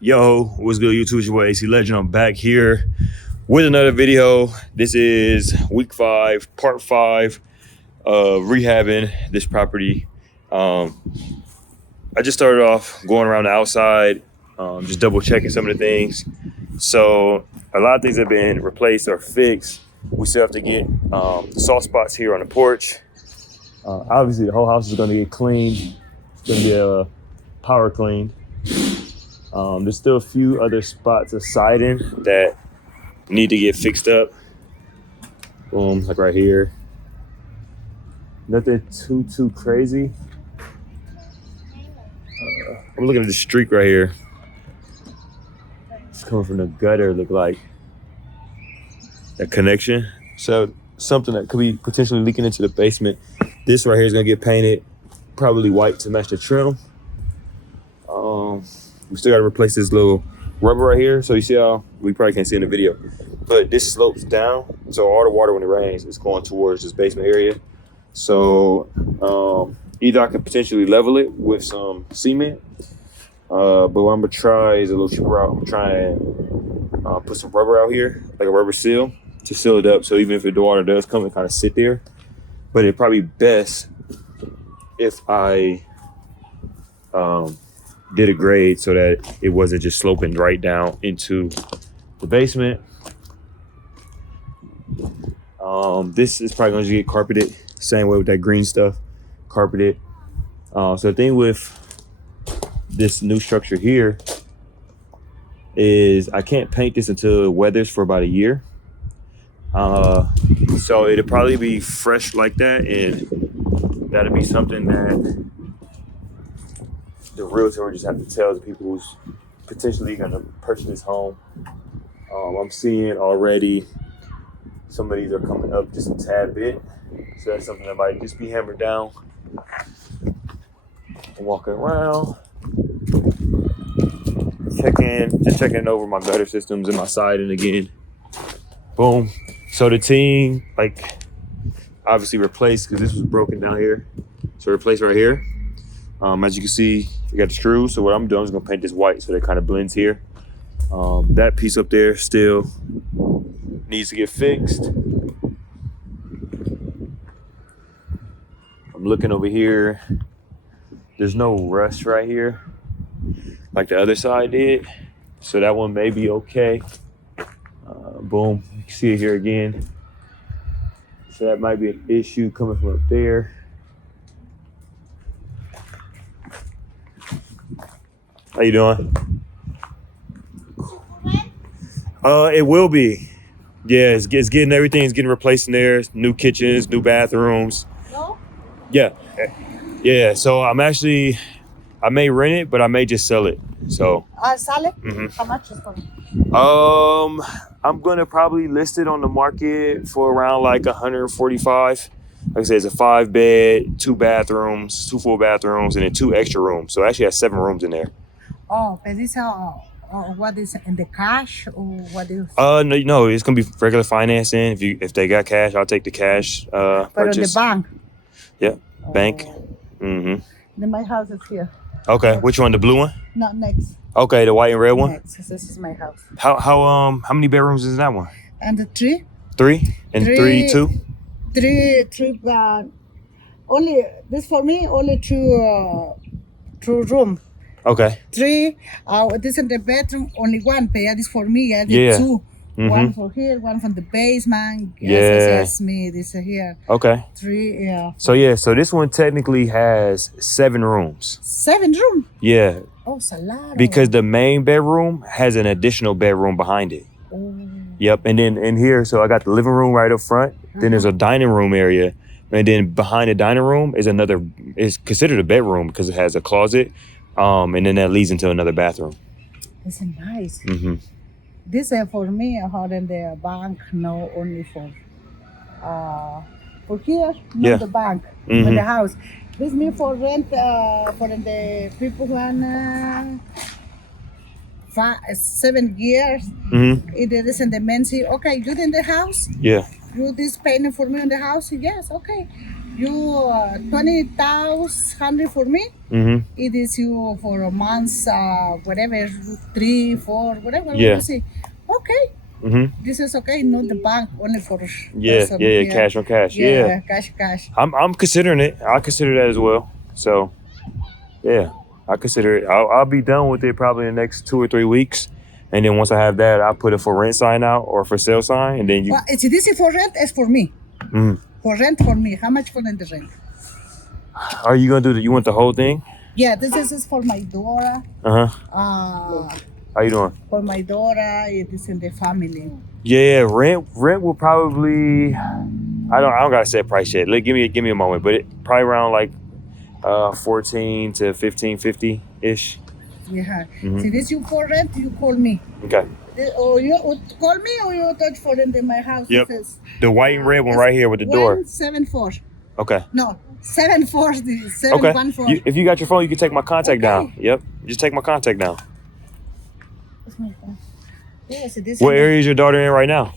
Yo, what's good, YouTube? It's your boy AC Legend. I'm back here with another video. This is week 5, part 5 of rehabbing this property. I just started off going around the outside, just double checking some of the things. So a lot of things have been replaced or fixed. We still have to get soft spots here on the porch. Obviously, the whole house is going to get cleaned. It's going to be power cleaned. There's still a few other spots of siding that need to get fixed up. Boom, like right here. Nothing too crazy. I'm looking at the streak right here. It's coming from the gutter, look like that connection. So something that could be potentially leaking into the basement. This right here is gonna get painted, probably white to match the trim. We still gotta replace this little rubber right here. So you see how, we probably can't see in the video, but this slopes down. So all the water when it rains is going towards this basement area. So either I can potentially level it with some cement, but what I'm gonna try is a little cheaper route. I'm trying to put some rubber out here, like a rubber seal, to seal it up. So even if the water does come, it kind of sit there. But it'd probably be best if I did a grade so that it wasn't just sloping right down into the basement. This is probably gonna get carpeted, same way with that green stuff, carpeted. So the thing with this new structure here is I can't paint this until it weathers for about a year. So it'll probably be fresh like that, and that'll be something that the realtor will just have to tell the people who's potentially gonna purchase this home. I'm seeing already some of these are coming up just a tad bit. So that's something that might just be hammered down. I'm walking around, checking over my gutter systems and my siding again. Boom. So the team, like, obviously replaced, because this was broken down here. So replaced right here. As you can see, we got the screws. So what I'm doing is gonna paint this white so that kind of blends here. That piece up there still needs to get fixed. I'm looking over here. There's no rust right here like the other side did. So that one may be okay. Boom, you can see it here again. So that might be an issue coming from up there. How you doing? It will be. Yeah, it's getting, everything's getting replaced in there. New kitchens, new bathrooms. No? Yeah. Yeah, so I may rent it, but I may just sell it. So. Sell it? Mm-hmm. How much is for? I'm gonna probably list it on the market for around like 145. Like I said, it's a 5-bed, 2 bathrooms, 2 full bathrooms, and then 2 extra rooms. So it actually has 7 rooms in there. Oh, but this what is in the cash or what is? No, it's gonna be regular financing. If they got cash, I'll take the cash. But Purchase. the bank. Yeah, bank. Then my house is here. Okay, which one? The blue one? Not next. Okay, the white and red one. Next. This is my house. How many bedrooms is that one? And the 3. 3 and 3, 2. 3, only this for me. Only 2 room. Okay. 3. This in the bedroom. Only 1. But yeah, this for me. Yeah, Yeah. 2. Mm-hmm. 1 for here. 1 from the basement. Yeah. Yes, me. This here. Okay. 3. Yeah. So so this one technically has 7 rooms. 7 room. Yeah. Oh, it's a lot. Because the main bedroom has an additional bedroom behind it. Oh. Yep. And then in here, so I got the living room right up front. Then there's a dining room area. And then behind the dining room is is considered a bedroom because it has a closet. And then that leads into another bathroom. It's nice. Mm-hmm. This for me, how in the bank, no, only for here, not Yeah. the bank, Mm-hmm. but the house. This me for rent, for the people who 7 years. Mm-hmm. It is in the men say, okay, you in the house? Yeah. Do this painting for me in the house? Yes, okay. you 20,000 for me. Mm-hmm. It is you for a month, whatever, 3, 4, whatever Yeah. you see. Okay, Mm-hmm. this is okay. Not the bank, only for Yeah, person. yeah, cash on cash. Yeah. Cash. I'm considering it. I consider that as well. So yeah, I consider it. I'll be done with it probably in the next 2 or 3 weeks. And then once I have that, I'll put a for rent sign out or for sale sign. And then you Well, it's this is for rent. It's for me. Mhm. For rent for me. How much for the rent? Are you gonna do you want the whole thing? Yeah, this is for my daughter. Uh-huh. How you doing? For my daughter, it is in the family. Yeah, rent will probably I don't gotta set a price yet. Give me a moment, but it probably around like 14 to 1550 ish. Yeah. See this you for rent, you call me. Okay. Or you would call me or you touch for rent in my house. Yep. This is The white and red one right here with the door. 174. Okay. No, 74. Okay. 714. If you got your phone, you can take my contact down. Yep. Just take my contact down. Yes, this What is area is your daughter in right now?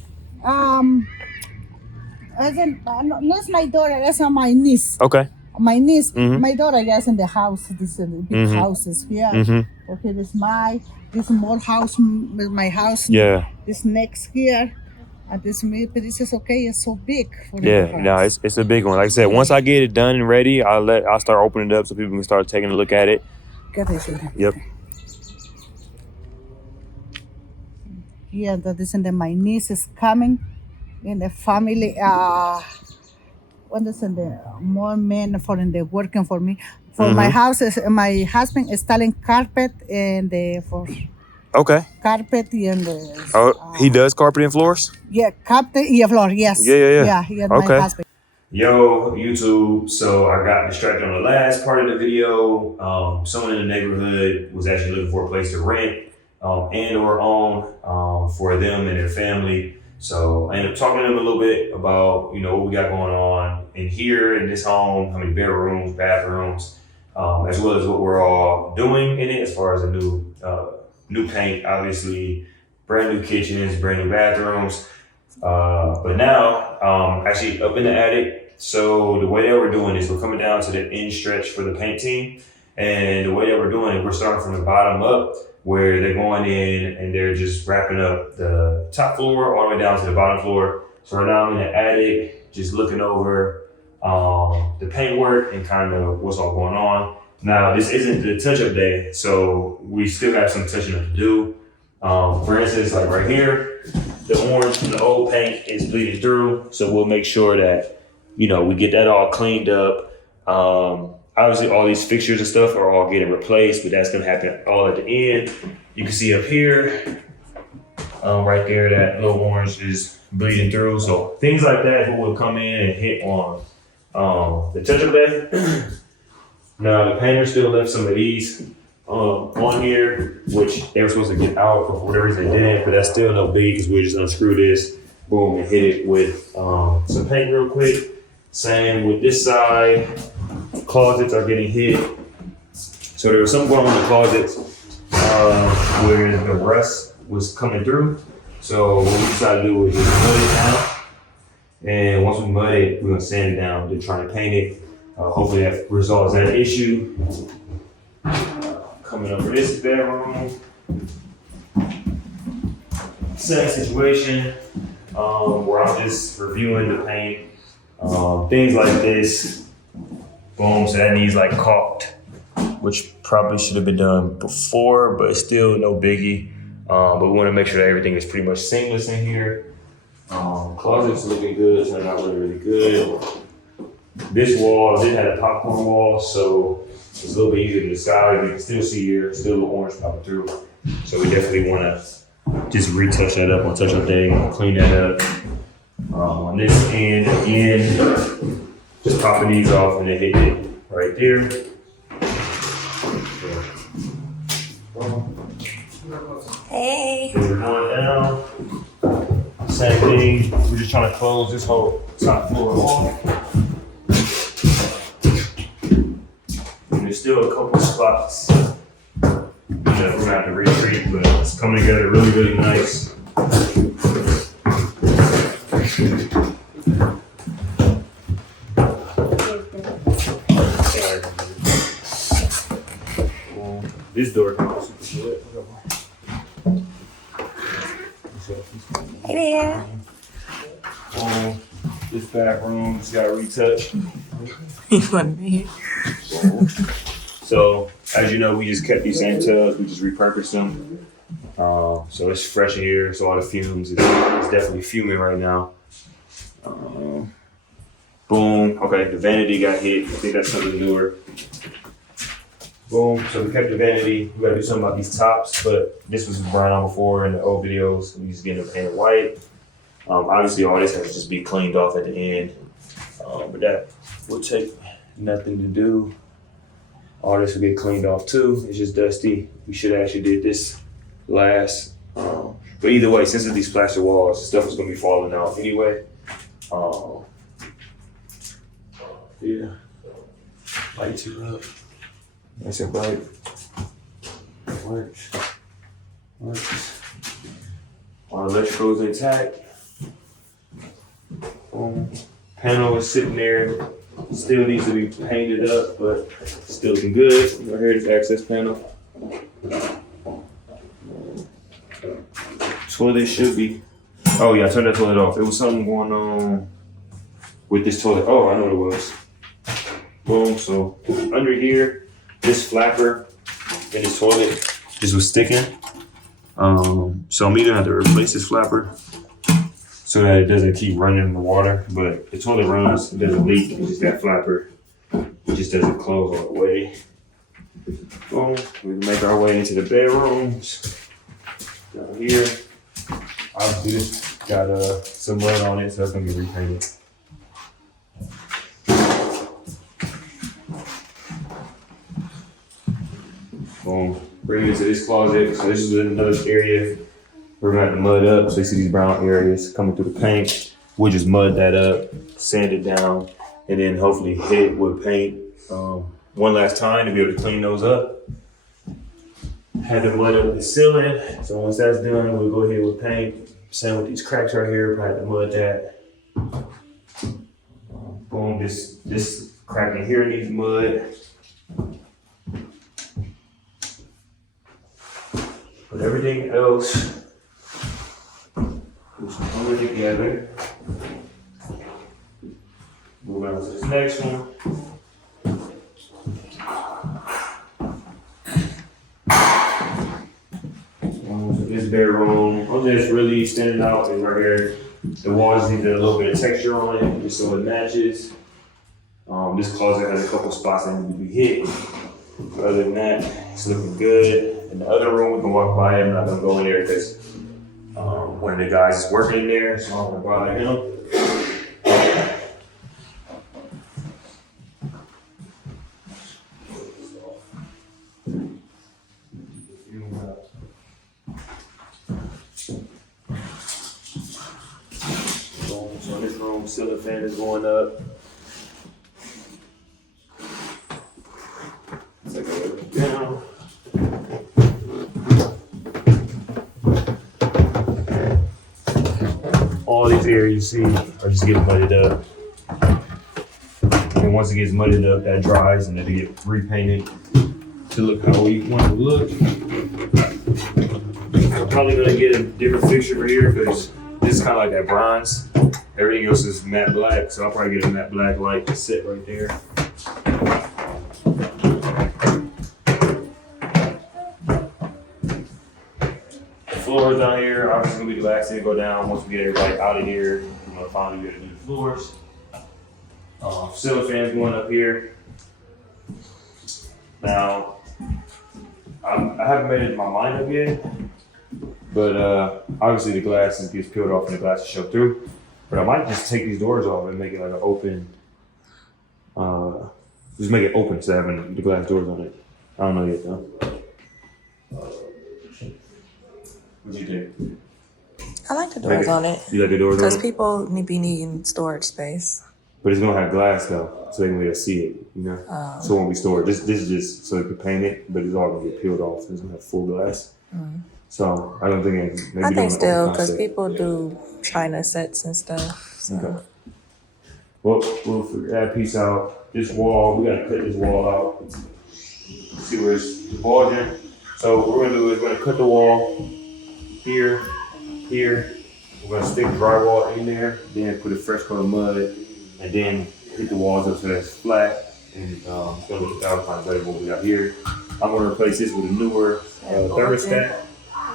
as in, not my daughter, that's my niece. Okay. My niece, Mhm. my daughter is in the house. This big houses here. Okay, this small house, my house. Yeah. This next here, and this is okay. It's so big for the Yeah. house. No, it's a big one. Like I said, once I get it done and ready, I'll start opening it up so people can start taking a look at it. Get this in there. Yep. Here, that is in the my niece is coming in the family. What is in the more men for in the working for me. For my house, my husband is installing carpet and the for Okay. carpet and the He does carpet and floors? carpet floor. Yes. Yeah. Yeah, he and Okay. my husband. Yo, YouTube. So I got distracted on the last part of the video. Someone in the neighborhood was actually looking for a place to rent and or own for them and their family. So I ended up talking to them a little bit about, what we got going on in here in this home, how many bedrooms, bathrooms, as well as what we're all doing in it as far as a new paint, obviously, brand new kitchens, brand new bathrooms. But now, actually up in the attic. So the way that we're doing is we're coming down to the end stretch for the paint team. And the way that we're doing it, we're starting from the bottom up, where they're going in and they're just wrapping up the top floor all the way down to the bottom floor. So right now I'm in the attic, just looking over the paint work and kind of what's all going on. Now, this isn't the touch-up day, so we still have some touching up to do. For instance, like right here, the orange from the old paint is bleeding through, so we'll make sure that, we get that all cleaned up. Obviously, all these fixtures and stuff are all getting replaced, but that's gonna happen all at the end. You can see up here, right there, that little orange is bleeding through. So things like that is what will come in and hit on the touch-up day. Now, the painter still left some of these on here, which they were supposed to get out, but for whatever reason they didn't, but that's still no big because we just unscrew this, boom, and hit it with some paint real quick. Same with this side. Closets are getting hit. So there was something going on in the closets where the rust was coming through. So what we decided to do was just mud it down. And once we mud it, we're gonna sand it down. They're trying to paint it. Hopefully that resolves that issue. Coming up for this bedroom. Same situation where I'm just reviewing the paint. Things like this. Boom, so that needs like caulked, which probably should have been done before, but it's still no biggie. But we want to make sure that everything is pretty much seamless in here. Closet's looking good, turned out really good. This wall, did have a popcorn wall, so it's a little bit easier to disguise. You can still see here, still a little orange popping through. So we definitely want to just retouch that up on touch-up day, clean that up. On this end, again, just popping these off and then hitting it right there. Hey. So we're going down. Same thing. We're just trying to close this whole top floor off. And there's still a couple spots that we're gonna have to retreat, but it's coming together really, really nice. door. Hey there. This bathroom just got retouched. You want me? So, as you know, we just kept these same tubs. We just repurposed them. So it's fresh in here. So all the fumes, it's definitely fuming right now. Boom. Okay, the vanity got hit. I think that's something newer. Boom. So we kept the vanity. We gotta do something about these tops, but this was brown before in the old videos. We just getting it painted white. Obviously, all this has to just be cleaned off at the end. But that will take nothing to do. All this will get cleaned off too. It's just dusty. We should actually did this last. But either way, since it's these plaster walls, stuff is gonna be falling out anyway. Yeah. Lights are up. Nice and bright. Works. Our electricals intact. Panel is sitting there. Still needs to be painted up, but still looking good. Right here is access panel. Toilet should be. Oh yeah, I turned that toilet off. It was something going on with this toilet. Oh, I know what it was. Boom. So under here, this flapper in this toilet just was sticking. So I'm either gonna have to replace this flapper so that it doesn't keep running in the water. But the toilet runs, it doesn't leak. It's just that flapper. It just doesn't close all the way. Boom. We make our way into the bedrooms. Down here. Obviously this got some mud on it, so it's gonna be repainted. Boom. Bring it to this closet. So this is another area we're gonna have to mud up. So you see these brown areas coming through the paint. We'll just mud that up, sand it down, and then hopefully hit it with paint one last time to be able to clean those up. Had to mud up the ceiling. So once that's done, we'll go ahead with paint. Same with these cracks right here. Probably have to mud that. Boom. This crack in here needs mud. But everything else is coming together. Move on to this next one. This bedroom, I'm just really standing out is right here. The walls need a little bit of texture on it, just so it matches. This closet has a couple spots that need to be hit. But other than that, it's looking good. In the other room, we can walk by it. I'm not gonna go in there because one of the guys is working in there, so I'm gonna bother him. So this room, ceiling fan is going up. Take a look down. All these areas you see are just getting muddied up. And once it gets muddied up, that dries and then it get repainted to look how we want it to look. I'm probably gonna get a different fixture for here because this is kind of like that bronze. Everything else is matte black, so I'll probably get a matte black light to sit right there. The floors down here, obviously gonna be the last thing to go down. Once we get everybody out of here, we're gonna finally be able to do the floors. Ceiling fans going up here. Now, I haven't made it my mind up yet, but obviously the glass gets peeled off and the glass will show through. But I might just take these doors off and make it like an open, just make it open instead of having the glass doors on it. I don't know yet though. What do you think? I like the doors on it. You like the doors on it? Because people be needing storage space. But it's gonna have glass though, so they can be able to see it, you know? So it won't be stored. This is just so they can paint it, but it's all gonna get peeled off. It's gonna have full glass. So I don't think it's maybe I think still, because people do China sets and stuff. So. Okay. Well, we'll figure that piece out. This wall, we gotta cut this wall out. See where it's bulging. So what we're gonna do is we're gonna cut the wall here, here. We're gonna stick drywall in there, then put a fresh coat of mud, and then hit the walls up so that's flat. And it's gonna look kind of better than what we got here. I'm gonna replace this with a newer thermostat.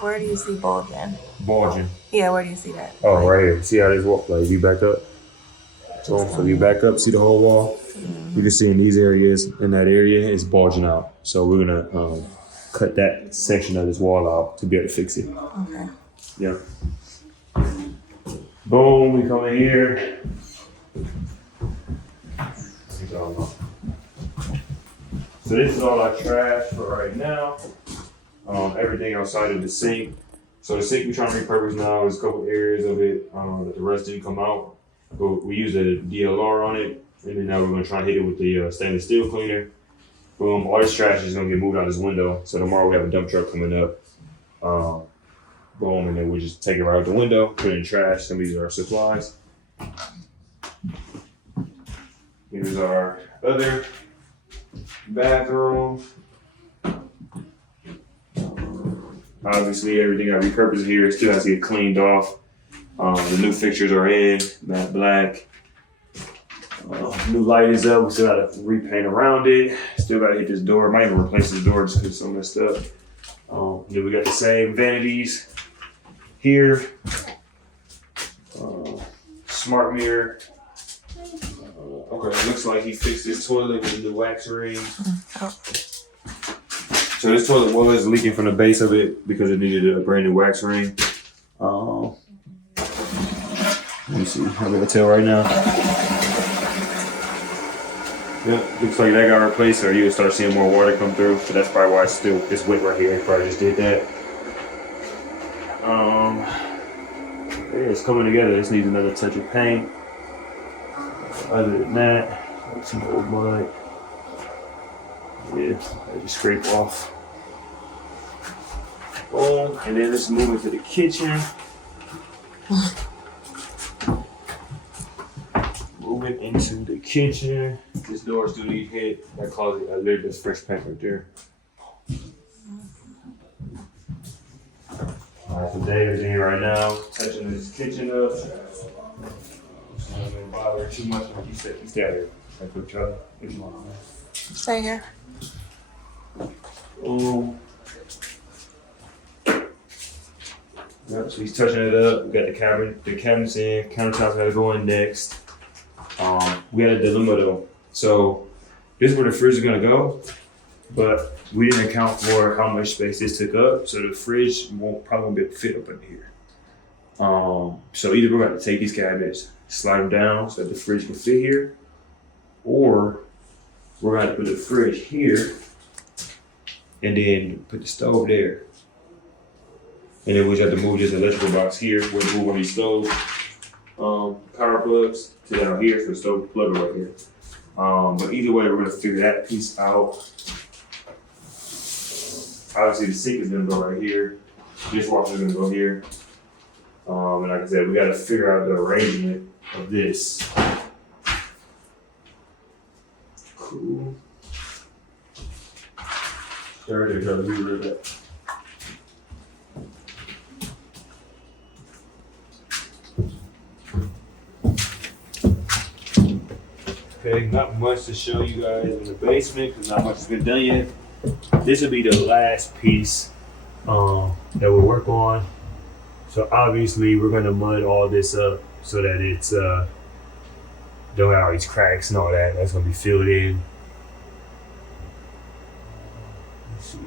Where do you see bulging? Bulging. Yeah, where do you see that? Oh, right here. See how this wall, like, you back up? So you back up, see the whole wall? You can see in these areas, in that area, it's bulging out. So we're gonna cut that section of this wall out to be able to fix it. Okay. Yeah. Boom, we come in here. So this is all our trash for right now. Everything outside of the sink. So the sink we're trying to repurpose now is a couple areas of it that the rest didn't come out. But we use a DLR on it, and then now we're gonna try and hit it with the stainless steel cleaner. Boom, all this trash is gonna get moved out this window. So tomorrow we have a dump truck coming up. Boom, and then we just take it right out the window, put it in trash. Some of these are our supplies. Here's our other bathroom. Obviously, everything got repurposed here. It still has to get cleaned off. The new fixtures are in, matte black. New light is up. We still got to repaint around it. Still got to hit this door. Might even replace this door just because it's so messed up. Then we got the same vanities here. Smart mirror. Okay, it looks like he fixed this toilet with the wax ring. So this toilet was leaking from the base of it because it needed a brand new wax ring. Let me see, I'm gonna tell right now. Yep, looks like that got replaced, or you'll start seeing more water come through. So that's probably why it's wet right here. He probably just did that. Yeah, it's coming together. This needs another touch of paint. Other than that, some old mud. Yeah, I just scrape off. Boom, and then let's move into the kitchen. Moving into the kitchen. This door still needs hit. That closet, a little bit of fresh paint right there. Alright, so David's in here right now, touching his kitchen up. So I'm not gonna bother too much. He stay out here. Like with each other. Stay here. Yep, so he's touching it up. We got the cabinets in. Countertops gotta go in next. We had a dilemma though. So this is where the fridge is gonna go, but we didn't account for how much space this took up. So the fridge probably won't be able to fit up in here. So either we're gonna take these cabinets, slide them down so that the fridge can fit here, or we're gonna put the fridge here and then put the stove there. And then we just have to move this electrical box here. We'll move on these stove power plugs to down here for the stove plug right here. But either way, we're gonna figure that piece out. Obviously the sink is gonna go right here. Dishwasher is gonna go here. And like I said, we gotta figure out the arrangement of this. Cool. There, trying to be real bad. Okay, not much to show you guys in the basement because not much has been done yet. This will be the last piece that we'll work on. So obviously we're gonna mud all this up so that it's don't have all these cracks and all that. That's gonna be filled in. Let's see.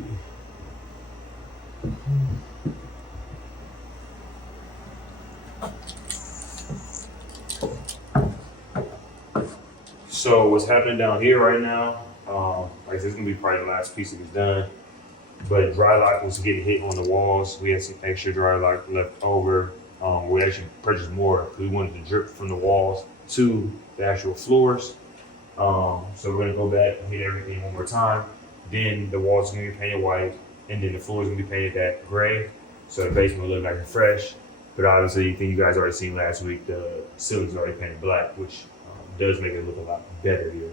So what's happening down here right now, like this is gonna be probably the last piece that is done, but dry lock was getting hit on the walls. We had some extra dry lock left over. We actually purchased more because we wanted to drip from the walls to the actual floors. So we're gonna go back and hit everything one more time. Then the walls are gonna be painted white, and then the floors are gonna be painted that gray. So the basement will look like it's fresh. But obviously, I think you guys already seen last week, the ceiling's already painted black, which does make it look a lot better here.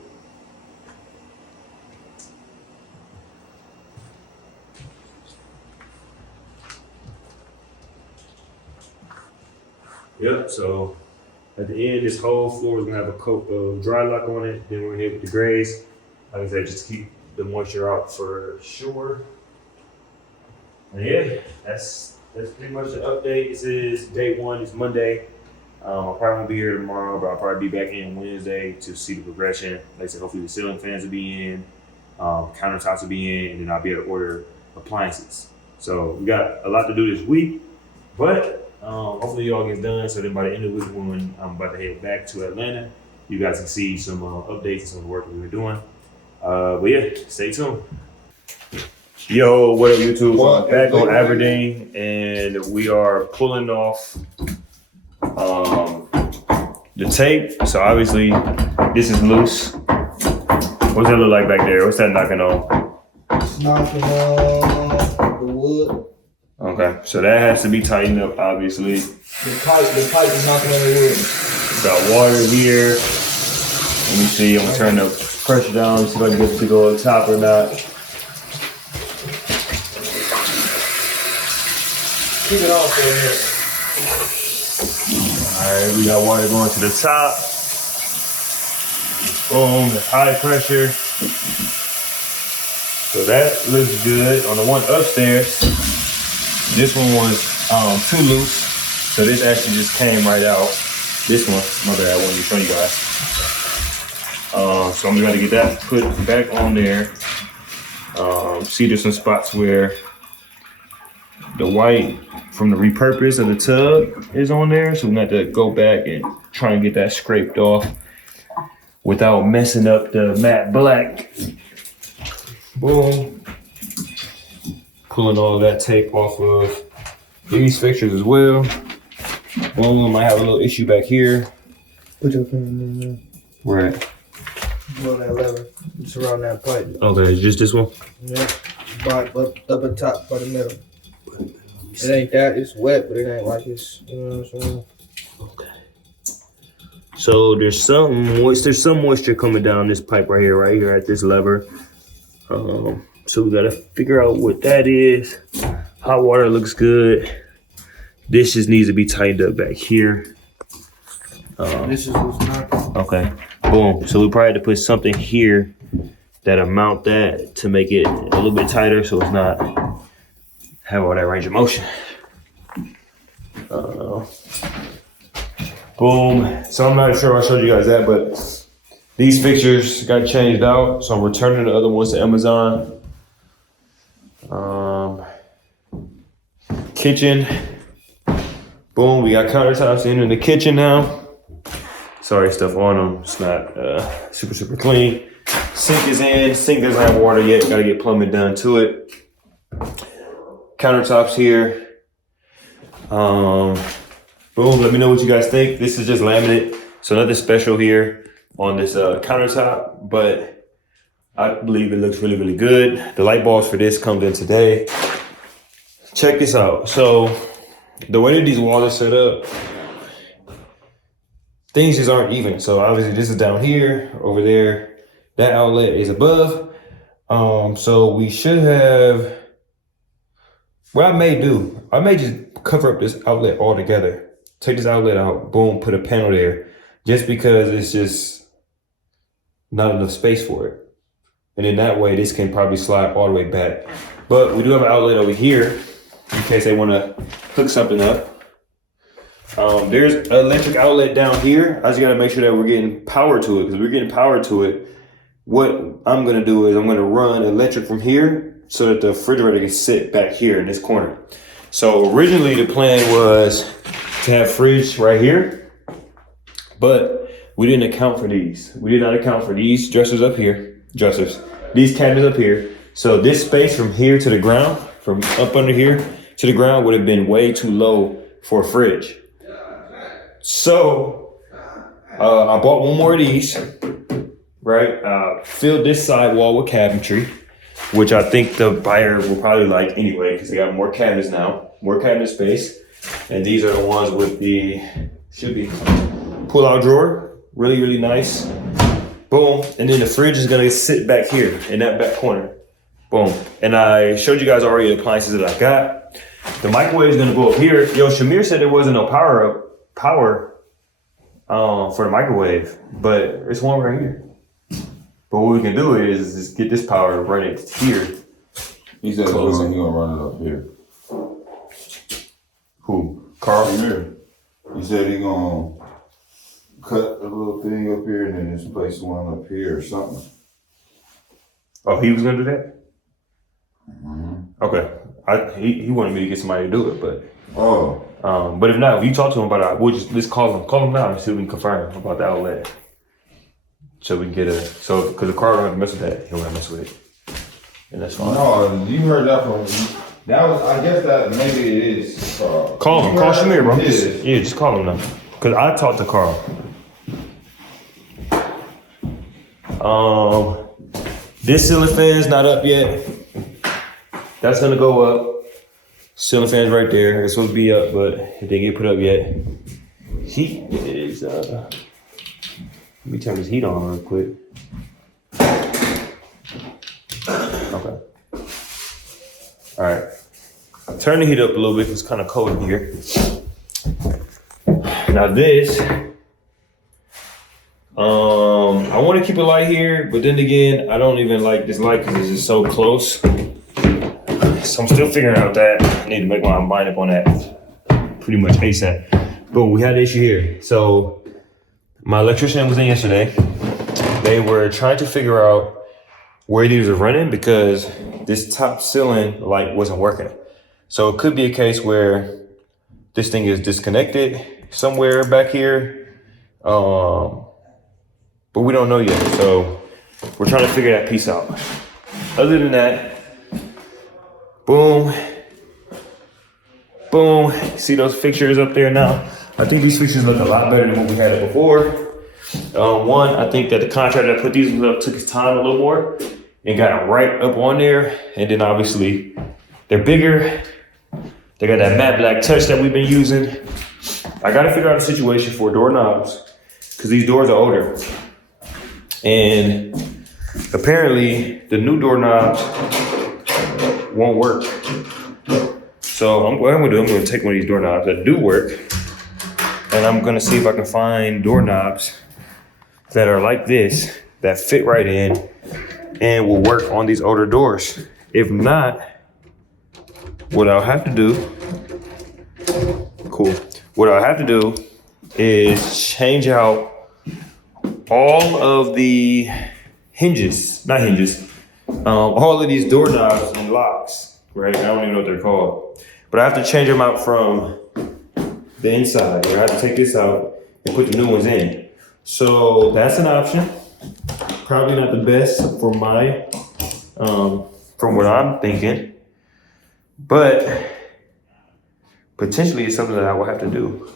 Yep, so at the end, this whole floor is gonna have a coat of dry lock on it. Then we're gonna hit with the grays. Like I said, just keep the moisture out for sure. And yeah, that's pretty much the update. This is day one, it's Monday. I probably won't be here tomorrow, but I'll probably be back in Wednesday to see the progression. Like I said, hopefully the ceiling fans will be in, countertops will be in, and then I'll be able to order appliances. So we got a lot to do this week, but hopefully it all gets done. So then by the end of the week, when I'm about to head back to Atlanta, you guys can see some updates and some of the work we've been doing. But yeah, stay tuned. Yo, what up YouTube? So I'm back on Aberdeen and we are pulling off the tape. So obviously this is loose. What's that look like back there? What's that knocking on? It's knocking on the wood. Okay, so that has to be tightened up obviously. The pipe is knocking on the wood. Got water here. Let me see, I'm gonna turn the pressure down, see if I can get it to go on top or not. Keep it off for All right, we got water going to the top. Boom, high pressure. So that looks good. On the one upstairs, this one was too loose. So this actually just came right out. This one, my bad, I wanted to show you guys. So I'm gonna get that put back on there. See there's some spots where the white from the repurpose of the tub is on there. So we're gonna have to go back and try and get that scraped off without messing up the matte black. Boom. Pulling all of that tape off of these fixtures as well. Boom, might have a little issue back here. Put your finger in there. Where at? On that lever. Just around that pipe. Okay, just this one? Yeah. Up at top by the middle. It ain't that, it's wet, but it ain't like it's, you know what I'm saying? Okay. So there's some moisture coming down this pipe right here at this lever. So we gotta figure out what that is. Hot water looks good. This just needs to be tightened up back here. This is what's knocking. Okay, boom. So we probably had to put something here that'll mount that to make it a little bit tighter so it's not have all that range of motion. Boom. So I'm not sure if I showed you guys that, but these fixtures got changed out. So I'm returning the other ones to Amazon. Kitchen. Boom, we got countertops in the kitchen now. Sorry, stuff on them. It's not super clean. Sink is in. Sink doesn't have water yet. Got to get plumbing done to it. Countertops here. Boom, let me know what you guys think. This is just laminate, so nothing special here on this countertop, but I believe it looks really good. The light bulbs for this comes in today. Check this out. So the way that these walls are set up, things just aren't even. So obviously this is down here, over there. That outlet is above. So we should have, what I may do, I may just cover up this outlet altogether. Take this outlet out, boom, put a panel there, just because it's just not enough space for it. And in that way, this can probably slide all the way back. But we do have an outlet over here in case they want to hook something up. There's an electric outlet down here. I just got to make sure that we're getting power to it, because we're getting power to it. What I'm going to do is I'm going to run electric from here so that the refrigerator can sit back here in this corner. So originally the plan was to have fridge right here, but we didn't account for these. We did not account for these dressers up here, these cabinets up here. So this space from here to the ground, from up under here to the ground, would have been way too low for a fridge. So I bought one more of these, right? Filled this side wall with cabinetry, which I think the buyer will probably like anyway, because they got more cabinets now, more cabinet space. And these are the ones with the, should be pull-out drawer, really nice. Boom, and then the fridge is gonna sit back here in that back corner. Boom, and I showed you guys already the appliances that I got. The microwave is gonna go up here. Yo, Shamir said there wasn't no power up power for the microwave, but it's one right here. But what we can do is just get this power, run it here. He said he gonna run it up here. Who? Carl? Here. He said he gonna cut a little thing up here and then just place one up here or something. Oh, he was gonna do that? Okay. He wanted me to get somebody to do it, but but if not, if you talk to him about it, we'll just call him now and see if we can confirm about the outlet. So we can get because the car don't have to mess with that. He don't have to mess with it. And that's fine. No, you heard that from that was I guess that maybe it is Call him, call Shamir, bro. Just call him now. Cause I talked to Carl. This ceiling fan's not up yet. That's gonna go up. Ceiling fan's right there. It's supposed to be up, but it didn't get put up yet. Heat is let me turn this heat on real quick. Okay. All right. Turn the heat up a little bit. It's kind of cold in here. Now this, I want to keep it light here, but then again, I don't even like this light because it's just so close. So I'm still figuring out that. I need to make my mind up on that pretty much ASAP. But we had an issue here. So my electrician was in yesterday. They were trying to figure out where these are running because this top ceiling light wasn't working. So it could be a case where this thing is disconnected somewhere back here. But we don't know yet. So we're trying to figure that piece out. Other than that, boom, boom. See those fixtures up there now? I think these fixtures look a lot better than what we had before. One, I think that the contractor that put these up took his time a little more and got it right up on there. And then obviously they're bigger. They got that matte black touch that we've been using. I gotta figure out a situation for doorknobs because these doors are older. And apparently the new doorknobs won't work. So what I'm gonna do, I'm gonna take one of these doorknobs that do work and I'm gonna see if I can find doorknobs that are like this, that fit right in and will work on these older doors. If not, what I'll have to do, what I'll have to do is change out all of the hinges, not hinges, all of these doorknobs and locks, right? I don't even know what they're called. But I have to change them out from the inside. I have to take this out and put the new ones in. So that's an option. Probably not the best for my, from what I'm thinking, but potentially it's something that I will have to do.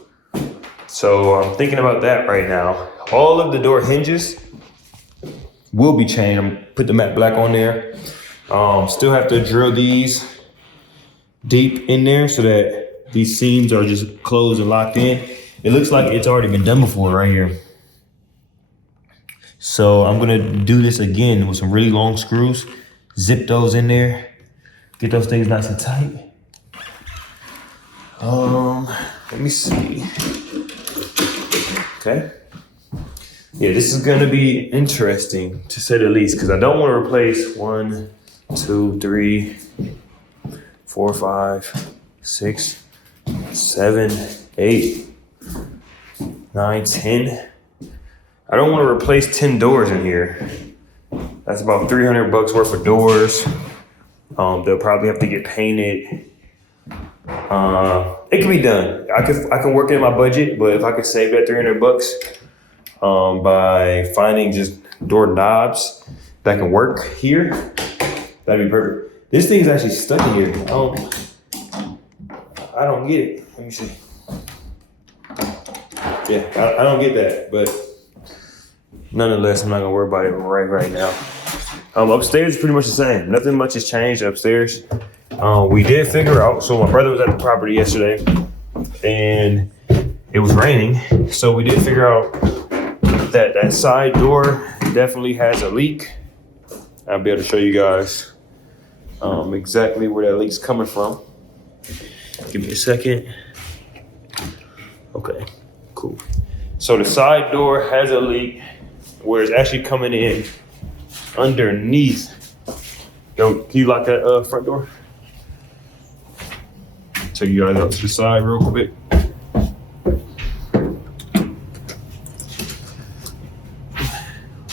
So I'm thinking about that right now. All of the door hinges will be changed. I'm put the matte black on there. Still have to drill these deep in there so that these seams are just closed and locked in. It looks like it's already been done before right here. So I'm gonna do this again with some really long screws, zip those in there, get those things nice and tight. Let me see. Okay. Yeah, this is gonna be interesting to say the least, because I don't want to replace 1, 2, 3, 4, 5, 6, 7, 8, 9, 10. I don't want to replace 10 doors in here. That's about $300 worth of doors. They'll probably have to get painted. It can be done. I can work in my budget, but if I could save that $300 by finding just door knobs that can work here, that'd be perfect. This thing is actually stuck in here. I don't get it. Let me see. Yeah, I don't get that, but nonetheless, I'm not gonna worry about it right now. Upstairs is pretty much the same. Nothing much has changed upstairs. We did figure out, so my brother was at the property yesterday and it was raining. So we did figure out that that side door definitely has a leak. I'll be able to show you guys exactly where that leak's coming from. Give me a second. Okay. So the side door has a leak where it's actually coming in underneath. Yo, can you lock that front door? Take you guys up to the side real quick.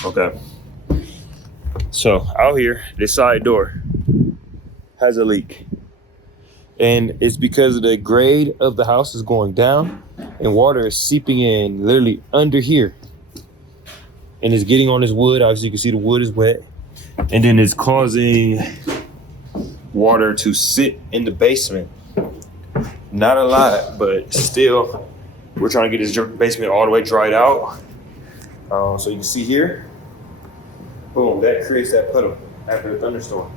Okay. So out here, this side door has a leak. And it's because the grade of the house is going down and water is seeping in literally under here. And it's getting on this wood. Obviously you can see the wood is wet. And then it's causing water to sit in the basement. Not a lot, but still, we're trying to get this basement all the way dried out. So you can see here, boom, that creates that puddle after the thunderstorm.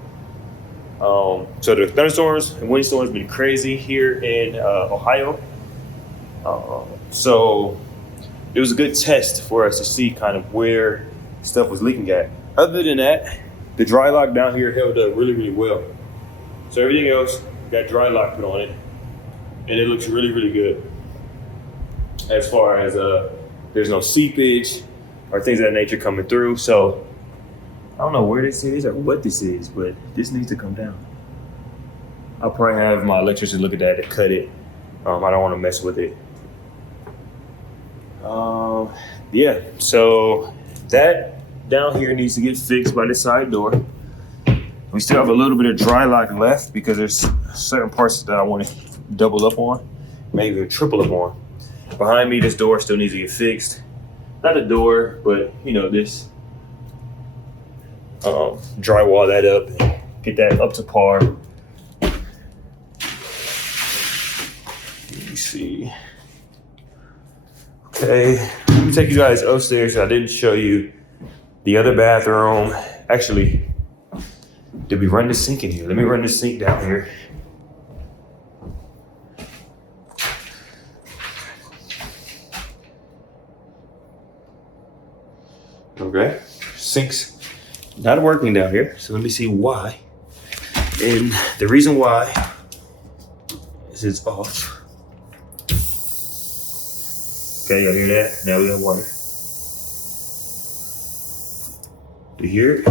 So the thunderstorms and windstorms have been crazy here in Ohio. So it was a good test for us to see kind of where stuff was leaking at. Other than that, the dry lock down here held up really, really well. So everything else got dry lock put on it, and it looks really, really good. As far as there's no seepage or things of that nature coming through. So I don't know where this is or what this is, but this needs to come down. I'll probably have my electrician look at that to cut it. I don't want to mess with it. Yeah, so that down here needs to get fixed by the side door. We still have a little bit of dry lock left because there's certain parts that I want to double up on, maybe even triple up on. Behind me, this door still needs to get fixed. Not the door, but you know, this. Drywall that up, get that up to par. Let me see. Okay, let me take you guys upstairs. I didn't show you the other bathroom. Actually, did we run the sink in here? Let me run the sink down here. Okay, sink's not working down here, so let me see why. And the reason why is it's off. Okay, y'all hear that? Now we got water. Do you hear it?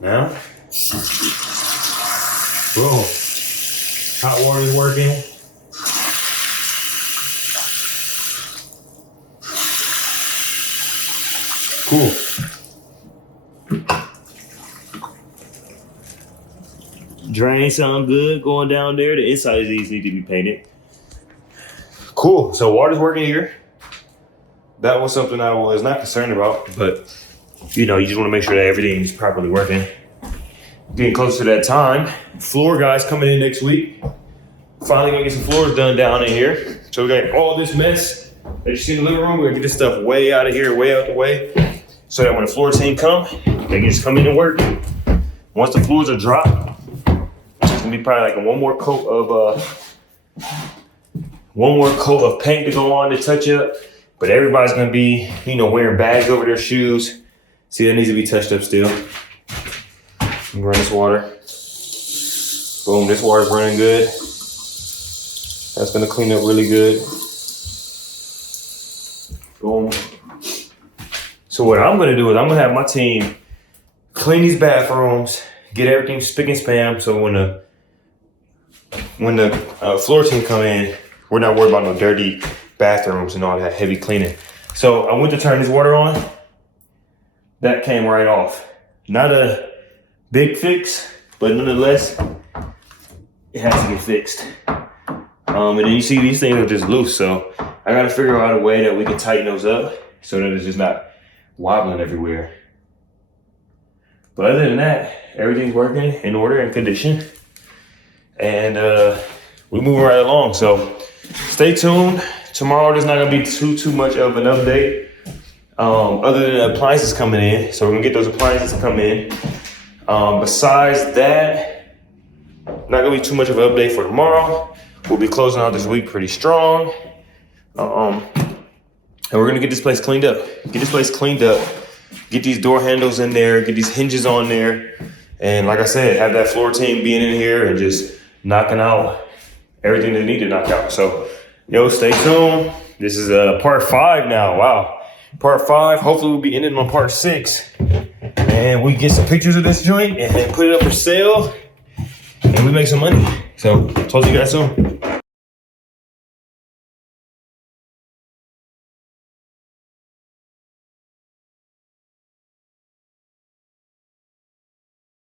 Now, boom. Hot water is working. Cool. Drain sound good going down there. The inside of these need to be painted. Cool. So water's working here. That was something I was not concerned about, but you know, you just want to make sure that everything's properly working. Getting close to that time. Floor guys coming in next week. Finally gonna get some floors done down in here. So we got all this mess that you see in the living room. We're gonna get this stuff way out of here, way out the way, so that when the floor team come, they can just come in and work. Once the floors are dropped, it's gonna be probably like one more coat of paint to go on to touch up. But everybody's gonna be, you know, wearing bags over their shoes. See, that needs to be touched up still. Run this water. Boom, this water's running good. That's gonna clean up really good. Boom. So what I'm gonna do is I'm gonna have my team clean these bathrooms, get everything spick and span, so when the floor team come in, we're not worried about no dirty bathrooms and all that heavy cleaning. So I went to turn this water on. That came right off. Not a big fix, but nonetheless, it has to get fixed. And then you see these things are just loose, so I gotta figure out a way that we can tighten those up so that it's just not wobbling everywhere. But other than that, everything's working in order and condition. And we're moving right along, so stay tuned. Tomorrow there's not gonna be too much of an update, other than appliances coming in. So we're gonna get those appliances to come in. Besides that, not gonna be too much of an update for tomorrow. We'll be closing out this week pretty strong. And we're gonna get this place cleaned up. Get these door handles in there, get these hinges on there. And like I said, have that floor team being in here and just knocking out everything they need to knock out. So, yo, stay tuned. This is part 5 now. Wow. Part 5. Hopefully we'll be ending on part 6. And we get some pictures of this joint and then put it up for sale. And we make some money. So, talk to you guys soon.